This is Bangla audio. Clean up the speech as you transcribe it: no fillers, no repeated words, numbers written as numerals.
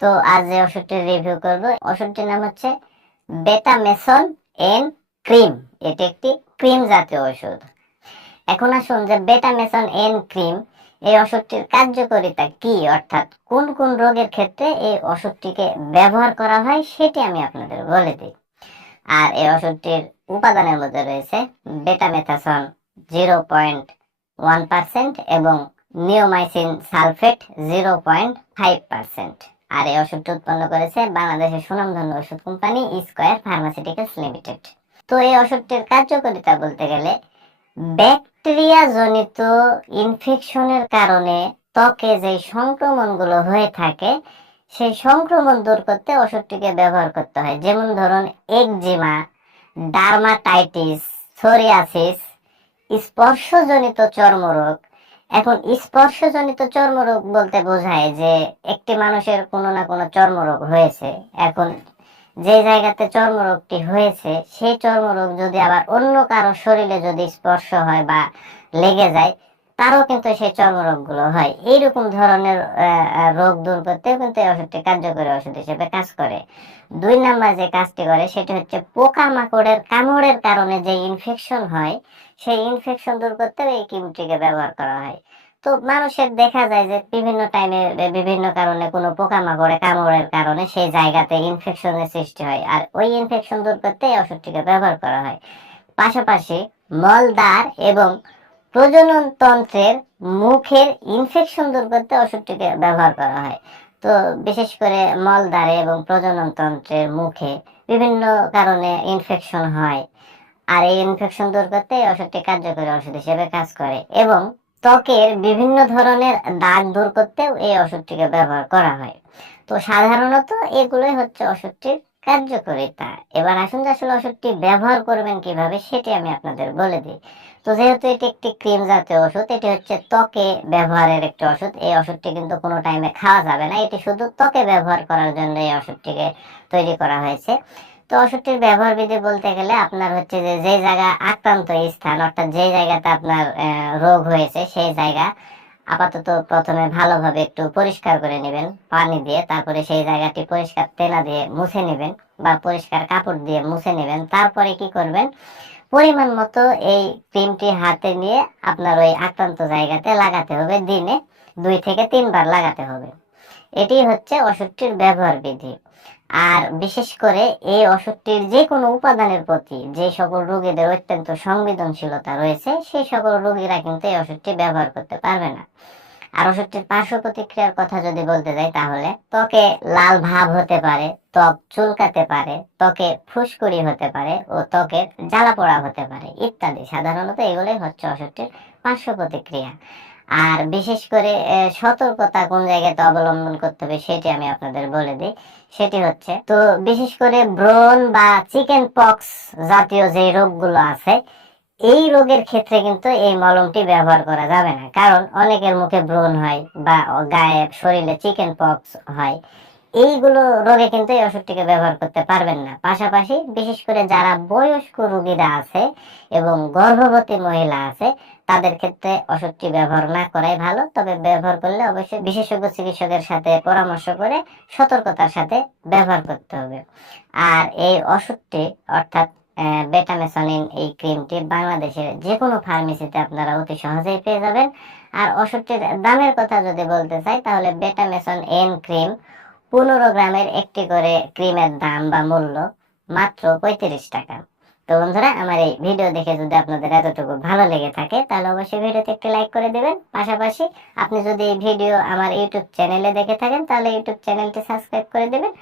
তো আজ যে ওষুধটির রিভিউ করব, ওষুধটির নাম হচ্ছে বেটামেসন এন ক্রিম। এটি একটি ক্রিম জাতীয় ওষুধ। এখন আসুন যে বেটামেসন এন ক্রিম এই ওষুধটির কার্যকারিতা কি, অর্থাৎ কোন কোন রোগের ক্ষেত্রে এই ওষুধটিকে ব্যবহার করা হয় সেটি আমি আপনাদের বলে দিই। আর এই ওষুধটির উপাদানের মধ্যে রয়েছে বেটামেথাসন 0.1% এবং নিওমাইসিন সালফেট 0.5%। আর এই ওষুধটি উৎপন্ন করেছে বাংলাদেশের সুনামধন্য ওষুধ কোম্পানি স্কয়ার ফার্মাসিউটিক্যালস লিমিটেড। তো এই ওষুধটির কার্যকারিতা বলতে গেলে ব্যাকটেরিয়া জনিত ইনফেকশনের কারণে ত্বকে যে সংক্রমণগুলো হয়ে থাকে সেই সংক্রমণ দূর করতে ওষুধটিকে ব্যবহার করতে হয়। যেমন ধরুন একজিমা, ডার্মাটাইটিস, সোরিয়াসিস, স্পর্শজনিত চর্মরোগ। এখন স্পর্শজনিত চর্মরোগ বলতে বোঝায় যে একটি মানুষের কোনো না কোনো চর্মরোগ হয়েছে। এখন যে জায়গাতে চর্মরোগটি হয়েছে সেই চর্মরোগ যদি আবার অন্য কারো শরীরে যদি স্পর্শ হয় বা লেগে যায়, তারও কিন্তু সেই চর্মরোগগুলো হয়। এইরকম ধরনের রোগ দূর করতেও কিন্তু এই ওষুধটি কার্যকরী ওষুধ হিসেবে কাজ করে। 2 নাম্বার যে কাজটি করে সেটি হচ্ছে পোকামাকড়ের কামড়ের কারণে যে ইনফেকশন হয় সেই ইনফেকশন দূর করতেও এই ক্রিমটিকে ব্যবহার করা হয়। তো মানুষের দেখা যায় যে বিভিন্ন টাইমে বিভিন্ন কারণে কোনো পোকামাকড়ে কামড়ের কারণে সেই জায়গাতে ইনফেকশনের সৃষ্টি হয়, আর ওই ইনফেকশন দূর করতে এই ওষুধটিকে ব্যবহার করা হয়। পাশাপাশি মলদ্বার এবং প্রজনন তন্ত্রের মুখের ইনফেকশন দূর করতে ওষুধটিকে ব্যবহার করা হয়। তো বিশেষ করে মলদ্বারে এবং প্রজনন তন্ত্রের মুখে বিভিন্ন কারণে ইনফেকশন হয়, আর এই ইনফেকশন দূর করতে এই ওষুধটি কার্যকরী ওষুধ হিসেবে কাজ করে। এবং ত্বকের বিভিন্ন ধরনের দাগ দূর করতেও এই ওষুধটিকে ব্যবহার করা হয়। তো সাধারণত এগুলোই হচ্ছে ওষুধটির কার্যকারিতা। এবার আসুন যে আসলে ওষুধটি ব্যবহার করবেন কিভাবে সেটি আমি আপনাদের বলে দিই। তো যেহেতু এটি একটি ক্রিম জাতীয় ওষুধ, এটি হচ্ছে ত্বকে ব্যবহারের একটি ওষুধ। এই ওষুধটি কিন্তু কোনো টাইমে খাওয়া যাবে না, এটি শুধু ত্বকে ব্যবহার করার জন্য এই ওষুধটিকে তৈরি করা হয়েছে। তো ওষুধটির ব্যবহার বিধি বলতে গেলে আপনার হচ্ছে যে যে জায়গা আক্রান্ত স্থান, অর্থাৎ যে জায়গাতে আপনার রোগ হয়েছে সেই জায়গা আপাতত প্রথমে ভালোভাবে একটু পরিষ্কার করে নেবেন পানি দিয়ে। তারপরে সেই জায়গাটি পরিষ্কার তেলা দিয়ে মুছে নেবেন বা পরিষ্কার কাপড় দিয়ে মুছে নেবেন। তারপরে কি করবেন, পরিমাণ মতো এই ক্রিমটি হাতে নিয়ে আপনার ওই আক্রান্ত জায়গাতে লাগাতে হবে। দিনে 2 থেকে 3 বার লাগাতে হবে। এটি হচ্ছে ওষুধটির ব্যবহার বিধি। আর বিশেষ করে এই ওষুধটির যে কোনো উপাদানের প্রতি যে সকল রোগীদের অত্যন্ত সংবেদনশীলতা রয়েছে সেই সকল রোগীরা কিন্তু এই ওষুধটি ব্যবহার করতে পারবে না। আর ওষুধটির পার্শ্ব প্রতিক্রিয়ার কথা যদি বলতে যাই তাহলে ত্বকে লাল ভাব হতে পারে, ত্বক চুলকাতে পারে, ত্বকে ফুসকুড়ি হতে পারে ও ত্বকের জ্বালা পোড়া হতে পারে ইত্যাদি। সাধারণত এগুলোই হচ্ছে ওষুধটির পার্শ্ব প্রতিক্রিয়া। আর বিশেষ করে সতর্কতা কোন জায়গাতে অবলম্বন করতে হবে সেটি আমি আপনাদের বলে দিই। সেটি হচ্ছে, তো বিশেষ করে ব্রণ বা চিকেন পক্স জাতীয় যে রোগগুলো আছে এই রোগের ক্ষেত্রে কিন্তু এই মলমটি ব্যবহার করা যাবে না, কারণ অনেকের মুখে ব্রণ হয় বা গায়ে শরীরে চিকেন পক্স হয়। এইগুলো রোগে কিন্তু এই ওষুধটিকে ব্যবহার করতে পারবেন না। পাশাপাশি বিশেষ করে যারা বয়স্ক রোগীরা আছে এবং গর্ভবতী মহিলা আছে তাদের ক্ষেত্রে ওষুধটি ব্যবহার না করাই ভালো। তবে ব্যবহার করলে অবশ্যই বিশেষজ্ঞ চিকিৎসকের সাথে পরামর্শ করে সতর্কতার সাথে ব্যবহার করতে হবে। আর এই ওষুধটি অর্থাৎ বেটামেসনিন এই ক্রিমটি বাংলাদেশের যে কোনো ফার্মেসিতে আপনারা অতি সহজেই পেয়ে যাবেন। আর ওষুধটির দামের কথা যদি বলতে চাই তাহলে বেটামেসন এন ক্রিম 15 গ্রামের একটি করে ক্রিমের দাম বা মূল্য মাত্র 35 টাকা। তো বন্ধুরা, আমার এই ভিডিও দেখে যদি আপনাদের এতটুকু ভালো লেগে থাকে তাহলে অবশ্যই ভিডিওতে একটি লাইক করে দিবেন। পাশাপাশি আপনি যদি এই ভিডিও আমার ইউটিউব চ্যানেলে দেখে থাকেন তাহলে ইউটিউব চ্যানেলটি সাবস্ক্রাইব করে দিবেন।